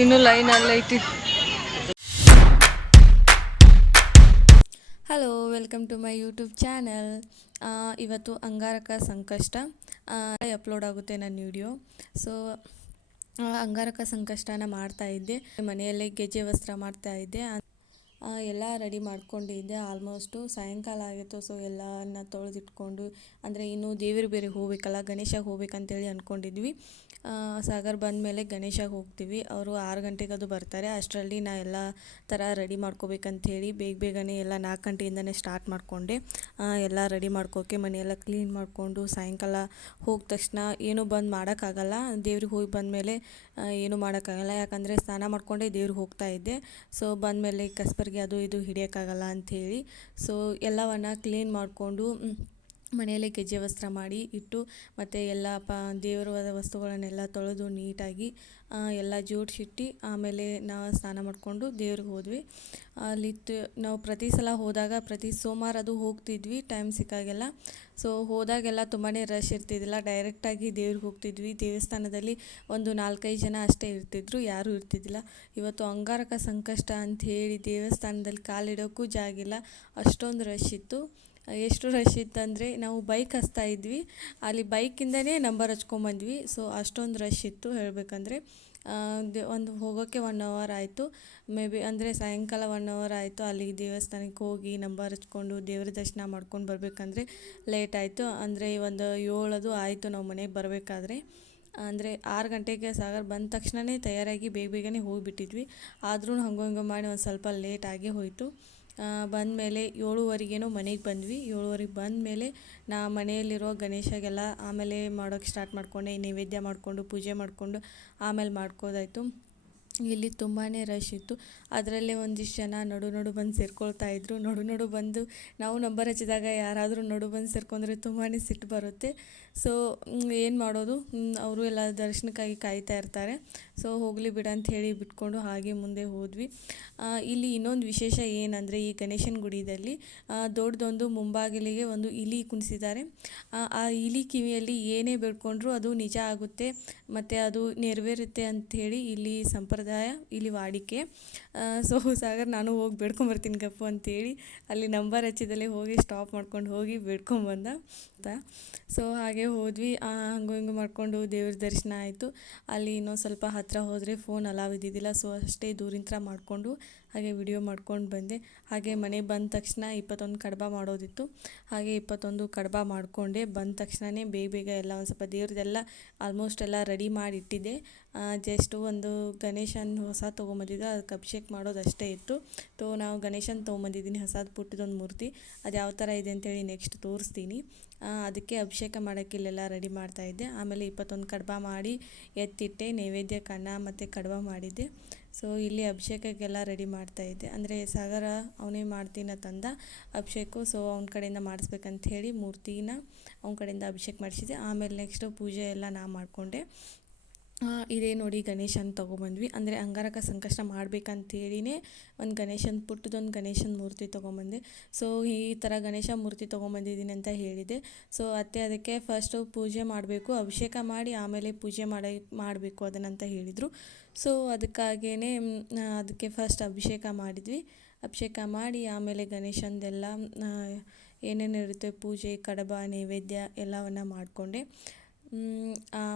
ಇನ್ನು ಲೈನ್ ಅಲ್ಲ ಐತಿ. Hello, welcome to my YouTube channel. ಇವತ್ತು ಅಂಗಾರಕ ಸಂಕಷ್ಟ ಅಪ್ಲೋಡ್ ಆಗುತ್ತೆ ನನ್ನ ವಿಡಿಯೋ. ಸೊ ಅಂಗಾರಕ ಸಂಕಷ್ಟನ ಮಾಡ್ತಾ ಇದ್ದೆ, ಮನೆಯಲ್ಲೇ ಗೆಜ್ಜೆ ವಸ್ತ್ರ ಮಾಡ್ತಾ ಇದ್ದೆ. ಎಲ್ಲ ರೆಡಿ ಮಾಡ್ಕೊಂಡಿದ್ದೆ. ಆಲ್ಮೋಸ್ಟು ಸಾಯಂಕಾಲ ಆಗಿತ್ತು. ಸೊ ಎಲ್ಲನ ತೊಳೆದಿಟ್ಕೊಂಡು, ಅಂದರೆ ಇನ್ನೂ ದೇವ್ರಿಗೆ ಬೇರೆ ಹೋಗ್ಬೇಕಲ್ಲ, ಗಣೇಶಗೆ ಹೋಗ್ಬೇಕಂತೇಳಿ ಅಂದ್ಕೊಂಡಿದ್ವಿ. ಸಾಗರ್ ಬಂದ ಮೇಲೆ ಗಣೇಶಗೆ ಹೋಗ್ತೀವಿ. ಅವರು 6 ಗಂಟೆಗೆ ಅದು ಬರ್ತಾರೆ. ಅಷ್ಟರಲ್ಲಿ ನಾ ಎಲ್ಲ ಥರ ರೆಡಿ ಮಾಡ್ಕೋಬೇಕಂಥೇಳಿ ಬೇಗನೆ ಎಲ್ಲ 4 ಗಂಟೆಯಿಂದನೇ ಸ್ಟಾರ್ಟ್ ಮಾಡಿಕೊಂಡೆ. ಎಲ್ಲ ರೆಡಿ ಮಾಡ್ಕೋಕೆ ಮನೆಯೆಲ್ಲ ಕ್ಲೀನ್ ಮಾಡಿಕೊಂಡು, ಸಾಯಂಕಾಲ ಹೋದ ತಕ್ಷಣ ಏನೂ ಬಂದು ಮಾಡೋಕ್ಕಾಗಲ್ಲ. ದೇವ್ರಿಗೆ ಹೋಗಿ ಬಂದಮೇಲೆ ಏನೂ ಮಾಡೋಕ್ಕಾಗಲ್ಲ, ಯಾಕಂದರೆ ಸ್ನಾನ ಮಾಡಿಕೊಂಡೇ ದೇವ್ರಿಗೆ ಹೋಗ್ತಾ ಇದ್ದೆ. ಸೊ ಬಂದಮೇಲೆ ಕಸ್ಬರ್ಗೆ ಅದು ಇದು ಹಿಡಿಯೋಕ್ಕಾಗಲ್ಲ ಅಂಥೇಳಿ ಸೊ ಎಲ್ಲವನ್ನು ಕ್ಲೀನ್ ಮಾಡಿಕೊಂಡು ಮನೆಯಲ್ಲೇ ಗೆಜ್ಜೆ ವಸ್ತ್ರ ಮಾಡಿ ಇಟ್ಟು, ಮತ್ತು ಎಲ್ಲ ದೇವರ ವಸ್ತುಗಳನ್ನೆಲ್ಲ ತೊಳೆದು ನೀಟಾಗಿ ಎಲ್ಲ ಜೋಡಿಸಿಟ್ಟು, ಆಮೇಲೆ ನಾವು ಸ್ನಾನ ಮಾಡಿಕೊಂಡು ದೇವ್ರಿಗೆ ಹೋದ್ವಿ. ನಾವು ಪ್ರತಿ ಸಲ ಹೋದಾಗ ಪ್ರತಿ ಸೋಮವಾರ ಅದು ಹೋಗ್ತಿದ್ವಿ ಟೈಮ್ ಸಿಕ್ಕಾಗೆಲ್ಲ. ಸೊ ಹೋದಾಗೆಲ್ಲ ತುಂಬಾ ರಶ್ ಇರ್ತಿದ್ದಿಲ್ಲ, ಡೈರೆಕ್ಟಾಗಿ ದೇವ್ರಿಗೆ ಹೋಗ್ತಿದ್ವಿ. ದೇವಸ್ಥಾನದಲ್ಲಿ ಒಂದು 4-5 ಜನ ಅಷ್ಟೇ ಇರ್ತಿದ್ರು, ಯಾರೂ ಇರ್ತಿದ್ದಿಲ್ಲ. ಇವತ್ತು ಅಂಗಾರಕ ಸಂಕಷ್ಟ ಅಂಥೇಳಿ ದೇವಸ್ಥಾನದಲ್ಲಿ ಕಾಲಿಡೋಕ್ಕೂ ಜಾಗಿಲ್ಲ, ಅಷ್ಟೊಂದು ರಶ್ ಇತ್ತು. ಎಷ್ಟು ರಶ್ ಇತ್ತಂದರೆ ನಾವು ಬೈಕ್ ಹಚ್ತಾ ಇದ್ವಿ, ಅಲ್ಲಿ ಬೈಕಿಂದನೇ ನಂಬರ್ ಹಚ್ಕೊಂಬಂದ್ವಿ. ಸೊ ಅಷ್ಟೊಂದು ರಶ್ ಇತ್ತು ಹೇಳಬೇಕಂದ್ರೆ. ಒಂದು ಹೋಗೋಕ್ಕೆ 1 ಅವರ್ ಆಯಿತು ಮೇ ಬಿ, ಅಂದರೆ ಸಾಯಂಕಾಲ 1 ಅವರ್ ಆಯಿತು. ಅಲ್ಲಿಗೆ ದೇವಸ್ಥಾನಕ್ಕೆ ಹೋಗಿ ನಂಬರ್ ಹಚ್ಕೊಂಡು ದೇವ್ರ ದರ್ಶನ ಮಾಡ್ಕೊಂಡು ಬರಬೇಕಂದ್ರೆ ಲೇಟ್ ಆಯಿತು. ಅಂದರೆ ಒಂದು 7 ಆಯಿತು ನಾವು ಮನೆಗೆ ಬರಬೇಕಾದ್ರೆ. ಅಂದರೆ 6 ಗಂಟೆಗೆ ಸಾಗರ್ ಬಂದ ತಕ್ಷಣವೇ ತಯಾರಾಗಿ ಬೇಗನೆ ಹೋಗಿಬಿಟ್ಟಿದ್ವಿ. ಆದ್ರೂ ಹಂಗೆ ಮಾಡಿ ಒಂದು ಸ್ವಲ್ಪ ಲೇಟ್ ಆಗೇ ಹೋಯಿತು. ಬಂದಮೇಲೆ 7:15 ಮನೆಗೆ ಬಂದ್ವಿ. 7:15 ಬಂದಮೇಲೆ ನಾ ಮನೆಯಲ್ಲಿರೋ ಗಣೇಶಗೆಲ್ಲ ಆಮೇಲೆ ಮಾಡೋಕ್ಕೆ ಸ್ಟಾರ್ಟ್ ಮಾಡಿಕೊಂಡೆ. ನೈವೇದ್ಯ ಮಾಡಿಕೊಂಡು ಪೂಜೆ ಮಾಡಿಕೊಂಡು ಆಮೇಲೆ ಮಾಡ್ಕೋದಾಯಿತು. ಇಲ್ಲಿ ತುಂಬಾ ರಶ್ ಇತ್ತು. ಅದರಲ್ಲೇ ಒಂದಿಷ್ಟು ಜನ ನಡು ಬಂದು ಸೇರ್ಕೊಳ್ತಾ ಇದ್ರು. ನಡು ಬಂದು ನಾವು ನಂಬರ್ ಹಚ್ಚಿದಾಗ ಯಾರಾದರೂ ಬಂದು ಸೇರ್ಕೊಂಡ್ರೆ ತುಂಬಾ ಸಿಟ್ಟು ಬರುತ್ತೆ. ಸೊ ಏನು ಮಾಡೋದು, ಅವರು ಎಲ್ಲ ದರ್ಶನಕ್ಕಾಗಿ ಕಾಯ್ತಾ ಇರ್ತಾರೆ. ಸೊ ಹೋಗಲಿ ಬಿಡ ಅಂತ ಹೇಳಿ ಬಿಟ್ಕೊಂಡು ಹಾಗೆ ಮುಂದೆ ಹೋದ್ವಿ. ಇಲ್ಲಿ ಇನ್ನೊಂದು ವಿಶೇಷ ಏನಂದರೆ, ಈ ಗಣೇಶನ ಗುಡಿಯಲ್ಲಿ ದೊಡ್ಡದೊಂದು ಮುಂಬಾಗಿಲಿಗೆ ಒಂದು ಇಲಿ ಕುಣಿಸಿದ್ದಾರೆ. ಆ ಇಲಿ ಕಿವಿಯಲ್ಲಿ ಏನೇ ಬೇಡ್ಕೊಂಡ್ರೂ ಅದು ನಿಜ ಆಗುತ್ತೆ ಮತ್ತು ಅದು ನೆರವೇರುತ್ತೆ ಅಂಥೇಳಿ ಇಲ್ಲಿ ಸಂಪ್ರದಾಯ, ಇಲ್ಲಿ ವಾಡಿಕೆ. ಸೊ ಸಾಗರ್ ನಾನು ಹೋಗಿ ಬೇಡ್ಕೊಂಬರ್ತೀನಿ ಗಪ್ಪು ಅಂತೇಳಿ ಅಲ್ಲಿ ನಂಬರ್ ಹಚ್ಚಿದಲ್ಲೇ ಹೋಗಿ ಸ್ಟಾಪ್ ಮಾಡ್ಕೊಂಡು ಹೋಗಿ ಬೇಡ್ಕೊಂಬಂದ. ಸೊ ಹಾಗೆ ಹೋದ್ವಿ. ಹಂಗೆ ಮಾಡ್ಕೊಂಡು ದೇವ್ರ ದರ್ಶನ ಆಯಿತು. ಅಲ್ಲಿ ಇನ್ನೊಂದು ಸ್ವಲ್ಪ ಹತ್ತಿರ ಹೋದರೆ ಫೋನ್ ಅಲಾವ್ ಇದ್ದಿದ್ದಿಲ್ಲ. ಸೊ ಅಷ್ಟೇ ದೂರಿಂತ್ರ ಮಾಡಿಕೊಂಡು ಹಾಗೆ ವಿಡಿಯೋ ಮಾಡ್ಕೊಂಡು ಬಂದೆ. ಹಾಗೆ ಮನೆಗೆ ಬಂದ ತಕ್ಷಣ 21 ಕಡಬ ಮಾಡೋದಿತ್ತು. ಹಾಗೆ 21 ಕಡಬ ಮಾಡಿಕೊಂಡೆ. ಬಂದ ತಕ್ಷಣವೇ ಬೇಗ ಎಲ್ಲ ಒಂದು ಸ್ವಲ್ಪ ದೇವ್ರದ್ದೆಲ್ಲ ಆಲ್ಮೋಸ್ಟ್ ಎಲ್ಲ ರೆಡಿ ಮಾಡಿ ಇಟ್ಟಿದ್ದೆ. ಜಸ್ಟ್ ಒಂದು ಗಣೇಶನ ಹೊಸ ತೊಗೊಂಬಂದಿದ್ದೆ, ಅದಕ್ಕೆ ಅಭಿಷೇಕ ಮಾಡೋದಷ್ಟೇ ಇತ್ತು. ನಾವು ಗಣೇಶನ ತೊಗೊಂಬಂದಿದ್ದೀನಿ, ಹೊಸದು ಪುಟ್ಟದೊಂದು ಮೂರ್ತಿ. ಅದು ಯಾವ ಥರ ಇದೆ ಅಂತೇಳಿ ನೆಕ್ಸ್ಟ್ ತೋರಿಸ್ತೀನಿ. ಅದಕ್ಕೆ ಅಭಿಷೇಕ ಮಾಡೋಕ್ಕೆ ಇಲ್ಲೆಲ್ಲ ರೆಡಿ ಮಾಡ್ತಾಯಿದ್ದೆ. ಆಮೇಲೆ 21 ಕಡಬ ಮಾಡಿ ಎತ್ತಿಟ್ಟೆ. ನೈವೇದ್ಯಕ್ಕೆ ಅನ್ನ ಮತ್ತು ಕಡಬ ಮಾಡಿದ್ದೆ. ಸೊ ಇಲ್ಲಿ ಅಭಿಷೇಕಕ್ಕೆಲ್ಲ ರೆಡಿ ಮಾಡ್ತಾಯಿದ್ದೆ. ಅಂದರೆ ಸಾಗರ ಅವನೇ ಮಾಡ್ತೀನಂತಂದ ಅಭಿಷೇಕ. ಸೊ ಅವ್ನ ಕಡೆಯಿಂದ ಮಾಡಿಸ್ಬೇಕಂತ ಹೇಳಿ ಮೂರ್ತಿನ ಅವ್ನ ಕಡೆಯಿಂದ ಅಭಿಷೇಕ ಮಾಡಿಸಿದ್ದೆ. ಆಮೇಲೆ ನೆಕ್ಸ್ಟು ಪೂಜೆ ಎಲ್ಲ ನಾ ಮಾಡಿಕೊಂಡೆ. ಇದೇ ನೋಡಿ ಗಣೇಶನ ತೊಗೊಂಬಂದ್ವಿ. ಅಂದರೆ ಅಂಗಾರಕ ಸಂಕಷ್ಟ ಮಾಡ್ಬೇಕಂತೇಳಿನೇ ಒಂದು ಪುಟ್ಟದೊಂದು ಗಣೇಶನ ಮೂರ್ತಿ ತೊಗೊಂಬಂದೆ. ಸೊ ಈ ಥರ ಗಣೇಶ ಮೂರ್ತಿ ತೊಗೊಂಬಂದಿದ್ದೀನಿ ಅಂತ ಹೇಳಿದೆ. ಸೊ ಅದಕ್ಕೆ ಫಸ್ಟು ಪೂಜೆ ಮಾಡಬೇಕು, ಅಭಿಷೇಕ ಮಾಡಿ ಆಮೇಲೆ ಪೂಜೆ ಮಾಡಬೇಕು ಅದನ್ನಂತ ಹೇಳಿದರು. ಸೊ ಅದಕ್ಕಾಗಿಯೇ ಅದಕ್ಕೆ ಫಸ್ಟ್ ಅಭಿಷೇಕ ಮಾಡಿದ್ವಿ. ಅಭಿಷೇಕ ಮಾಡಿ ಆಮೇಲೆ ಗಣೇಶಂದೆಲ್ಲ ಏನೇನು ಇರುತ್ತೆ ಪೂಜೆ, ಕಡಬ, ನೈವೇದ್ಯ ಎಲ್ಲವನ್ನು ಮಾಡಿಕೊಂಡೆ.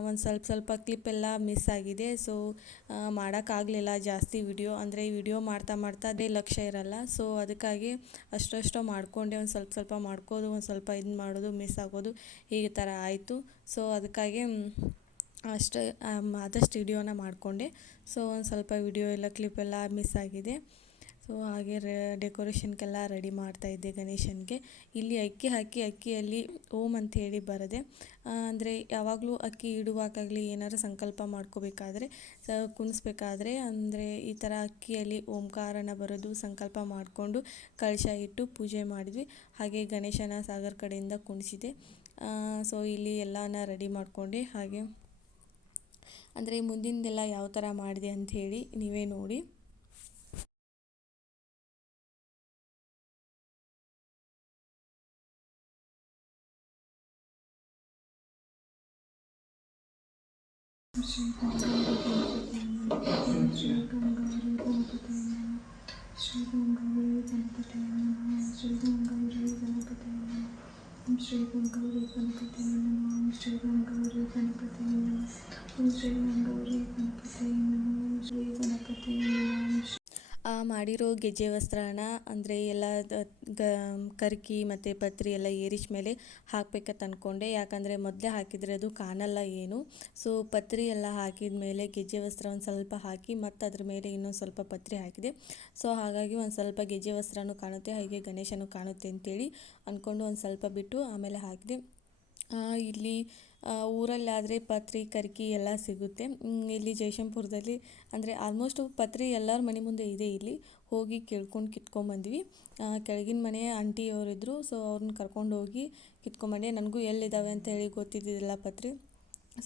ಒಂದು ಸ್ವಲ್ಪ ಕ್ಲಿಪ್ಪೆಲ್ಲ ಮಿಸ್ ಆಗಿದೆ. ಸೊ ಮಾಡೋಕ್ಕಾಗಲಿಲ್ಲ ಜಾಸ್ತಿ ಅಂದರೆ ವಿಡಿಯೋ ಮಾಡ್ತಾ ಅದೇ ಲಕ್ಷ್ಯ ಇರಲ್ಲ. ಸೊ ಅದಕ್ಕಾಗಿ ಅಷ್ಟು ಮಾಡಿಕೊಂಡೆ. ಒಂದು ಸ್ವಲ್ಪ ಮಾಡ್ಕೋದು, ಒಂದು ಸ್ವಲ್ಪ ಇದು ಮಾಡೋದು, ಮಿಸ್ ಆಗೋದು, ಹೀಗೆ ಥರ ಆಯಿತು. ಸೊ ಅದಕ್ಕಾಗಿ ಆದಷ್ಟು ವಿಡಿಯೋನ ಮಾಡಿಕೊಂಡೆ. ಸೊ ಒಂದು ಸ್ವಲ್ಪ ವಿಡಿಯೋ ಎಲ್ಲ ಕ್ಲಿಪ್ಪೆಲ್ಲ ಮಿಸ್ ಆಗಿದೆ. ಸೊ ಹಾಗೆ ಡೆಕೋರೇಷನ್ಗೆಲ್ಲ ರೆಡಿ ಮಾಡ್ತಾಯಿದ್ದೆ ಗಣೇಶನಿಗೆ. ಇಲ್ಲಿ ಅಕ್ಕಿಯಲ್ಲಿ ಓಂ ಅಂಥೇಳಿ ಬರದೆ, ಅಂದರೆ ಯಾವಾಗಲೂ ಅಕ್ಕಿ ಇಡುವಾಗಲಿ ಏನಾರು ಸಂಕಲ್ಪ ಮಾಡ್ಕೋಬೇಕಾದ್ರೆ ಕುಣಿಸ್ಬೇಕಾದ್ರೆ ಅಂದರೆ ಈ ಥರ ಅಕ್ಕಿಯಲ್ಲಿ ಓಂಕಾರನ ಬರೋದು ಸಂಕಲ್ಪ ಮಾಡಿಕೊಂಡು ಕಳಶ ಇಟ್ಟು ಪೂಜೆ ಮಾಡಿದ್ವಿ. ಹಾಗೆ ಗಣೇಶನ ಸಾಗರ್ ಕಡೆಯಿಂದ ಕುಣಿಸಿದೆ. ಸೊ ಇಲ್ಲಿ ಎಲ್ಲನ ರೆಡಿ ಮಾಡಿಕೊಂಡೆ. ಹಾಗೆ ಅಂದರೆ ಮುಂದಿಂದೆಲ್ಲ ಯಾವ ಥರ ಮಾಡಿದೆ ಅಂಥೇಳಿ ನೀವೇ ನೋಡಿ. ಶ್ರೀ ಗಂಗಾಧರಿ ಗಣಪತಿ ಶ್ರೀ ಗಂಗಾಧರಿ ಗಣಪತಿ ಶ್ರೀ ಗಂಗಾಧರಿ ಗಣಪತಿ ಶ್ರೀ ಗಂಗಾಧರಿ ಗಣಪತಿ ಶ್ರೀ ಗಂಗಾಧರಿ ಗಣಪತಿ ಶ್ರೀ ಗಂಗಾಧರಿ ಗಣಪತಿ ಶ್ರೀ ಗಣಪತಿ ಮಾಡಿರೋ ಗೆಜ್ಜೆ ವಸ್ತ್ರನ ಅಂದರೆ ಎಲ್ಲ ಕರ್ಕಿ ಮತ್ತು ಪತ್ರಿ ಎಲ್ಲ ಏರಿಸ್ ಮೇಲೆ ಹಾಕ್ಬೇಕಂತ ಅಂದ್ಕೊಂಡೆ. ಯಾಕಂದರೆ ಮೊದಲೇ ಹಾಕಿದರೆ ಅದು ಕಾಣಲ್ಲ ಏನು. ಸೊ ಪತ್ರಿ ಎಲ್ಲ ಹಾಕಿದ ಮೇಲೆ ಗೆಜ್ಜೆ ವಸ್ತ್ರ ಒಂದು ಸ್ವಲ್ಪ ಹಾಕಿ ಮತ್ತು ಅದ್ರ ಮೇಲೆ ಇನ್ನೊಂದು ಸ್ವಲ್ಪ ಪತ್ರಿ ಹಾಕಿದೆ. ಸೊ ಹಾಗಾಗಿ ಒಂದು ಸ್ವಲ್ಪ ಗೆಜ್ಜೆ ವಸ್ತ್ರನೂ ಕಾಣುತ್ತೆ, ಹಾಗೆ ಗಣೇಶನೂ ಕಾಣುತ್ತೆ ಅಂತೇಳಿ ಅಂದ್ಕೊಂಡು ಒಂದು ಸ್ವಲ್ಪ ಬಿಟ್ಟು ಆಮೇಲೆ ಹಾಕಿದೆ. ಇಲ್ಲಿ ಊರಲ್ಲಾದರೆ ಪತ್ರಿ ಕರ್ಕಿ ಎಲ್ಲ ಸಿಗುತ್ತೆ. ಇಲ್ಲಿ ಜಯಶಂಪುರದಲ್ಲಿ ಅಂದರೆ ಆಲ್ಮೋಸ್ಟು ಪತ್ರಿ ಎಲ್ಲರ ಮನೆ ಮುಂದೆ ಇದೆ. ಇಲ್ಲಿ ಹೋಗಿ ಕೇಳ್ಕೊಂಡು ಕಿತ್ಕೊಂಡ್ಬಂದ್ವಿ. ಕೆಳಗಿನ ಮನೆ ಆಂಟಿಯವರಿದ್ದರು, ಸೊ ಅವ್ರನ್ನ ಕರ್ಕೊಂಡು ಹೋಗಿ ಕಿತ್ಕೊಂಡ್ಬಂದೆ. ನನಗೂ ಎಲ್ಲಿದ್ದಾವೆ ಅಂತ ಹೇಳಿ ಗೊತ್ತಿದ್ದಿದ್ದಿಲ್ಲ ಪತ್ರಿ.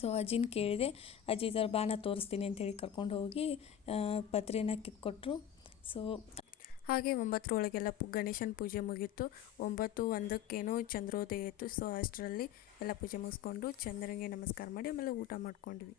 ಸೊ ಅಜ್ಜಿನ ಕೇಳಿದೆ, ಅಜ್ಜಿ ಈ ಥರ ಬಾ ನಾ ತೋರಿಸ್ತೀನಿ ಅಂತೇಳಿ ಕರ್ಕೊಂಡು ಹೋಗಿ ಪತ್ರಿನ ಕಿತ್ಕೊಟ್ರು. ಸೊ ಹಾಗೆ 9 ಗಣೇಶನ ಪೂಜೆ ಮುಗೀತು. 9:01 ಚಂದ್ರೋದಯ ಇತ್ತು. ಸೊ ಅಷ್ಟರಲ್ಲಿ ಎಲ್ಲ ಪೂಜೆ ಮುಗಿಸ್ಕೊಂಡು ಚಂದ್ರನಿಗೆ ನಮಸ್ಕಾರ ಮಾಡಿ ಆಮೇಲೆ ಊಟ ಮಾಡ್ಕೊಂಡ್ವಿ.